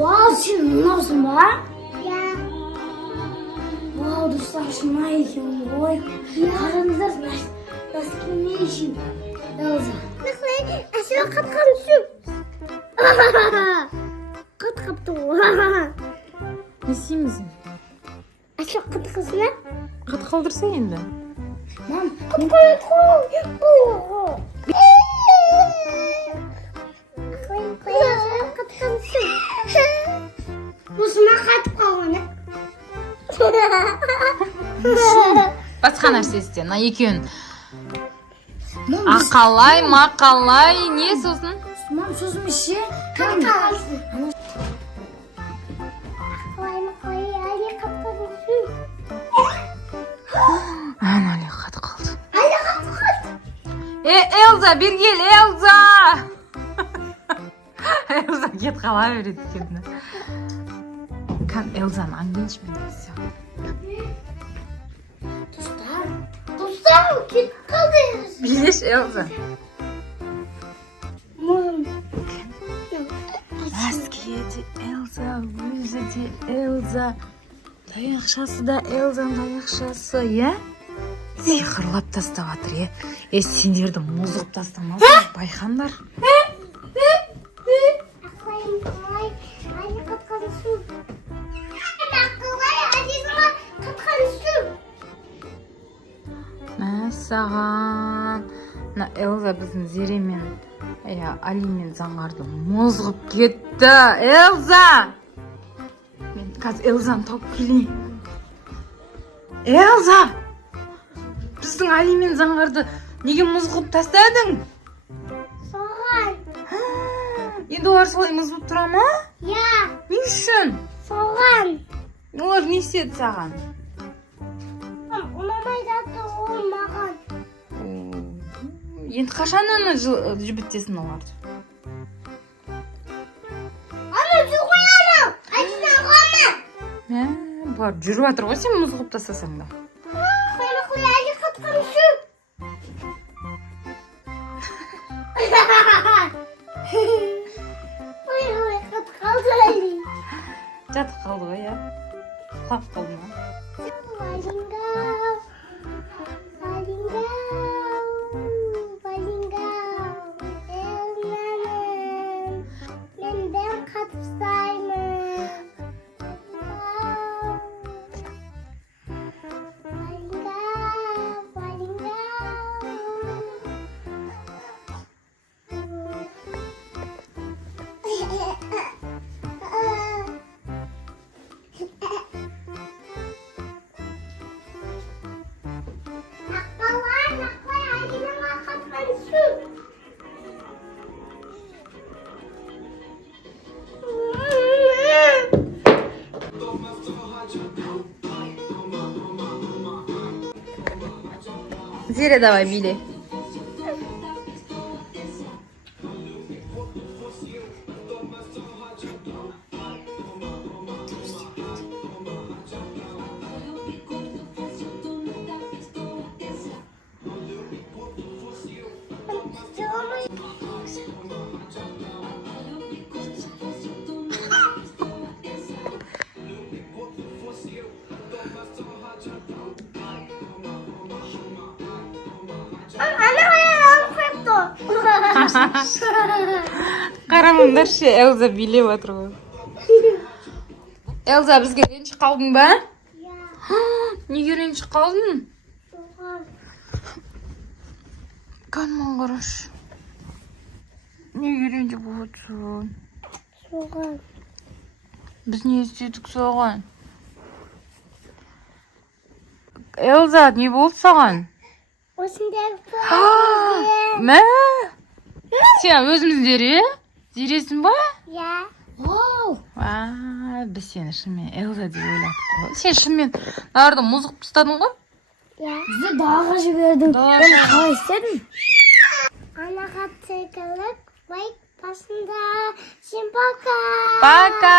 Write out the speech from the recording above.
Vau, sen mınavsın ba? Ya. Vau, dostlar şunay ekan voy. Qaranglar, nasıl ne işin? Elza. Naqlay, aşağı qatqan shu. Qat qapti. Не істейміз? Aşağı qatqasına. Қат қалдырса енді. Mam, Naqlay, qatqan shu. Musuma qatib qolgani. Басқа нәрсе істе. Мына екеуін mam, ақалай, мақалай, не сосын? mam sözüm işi. Qatqalsın. Naqlay, ali qatqan shu. Анали қат қалды. Ali qatqan. Элза, бер кел, Элза! Элза кет қала береді екен. Элзаны аңдайыншы мен десе. Dostlar ketib qoldi. Билеш, Элза. Әскери де Элза, өзі де Элза. Таяқшасы да Элзаның таяқшасы, е? Сиқырлап тастап жатыр, е? Сендерді мұзғып тастамасын, байқандар. Naqlay, ali qatqan shu. Naqlay, ali qatqan shu. Мәссаған. Мына Элза біздің Зеремен, Алимен заңғарды мұзғып кетті. Элза! Мен қазір Элзаны тауып келейін. Элза! Біздің Алимен заңғарды неге мұзғып тастадың? Soğan. Енді олар солай мұзғып тұра ма? Ya, Не үшін? soğan. Олар не істеді саған? Unamay da olmagan. Енді қашан оны жібітесің оларды? Ama soğanım. Acına koyma. Бұлар жүріп жатыр ғой сен мұзғып тастасаң да. Naqlay, ali qatqan shu. Oy, qatqan ali. Жатып қалды ғой, иә? Құлап қалды ма? Balinga, balinga, balinga. Elmanım, benden katıp sayma. Balinga, balinga. Naqlay, alina qatqan shu. Зере, давай, били. Қарамаңдаршы, Элза билеп жатыр ғой. Элза, бізге ренжіп қалдың ба? Неге ренжіп қалдың? Қанман қарашы. Неге ренжіп отырсың? Soğan. Біз не істедік соған? Элза, не болды саған? Осындай Мә? Сен өзіміздер, е? Зересің ба? Ya. Vau. Біз сені шынымен Элза деп ойлап қой. Сен шынымен нарды мұзғып тастадың ғой? Ya. Bizi dağa жібердің. Ben қалай істедің? Anağa tıkılık. Like basında. Şimdi пока. Пока!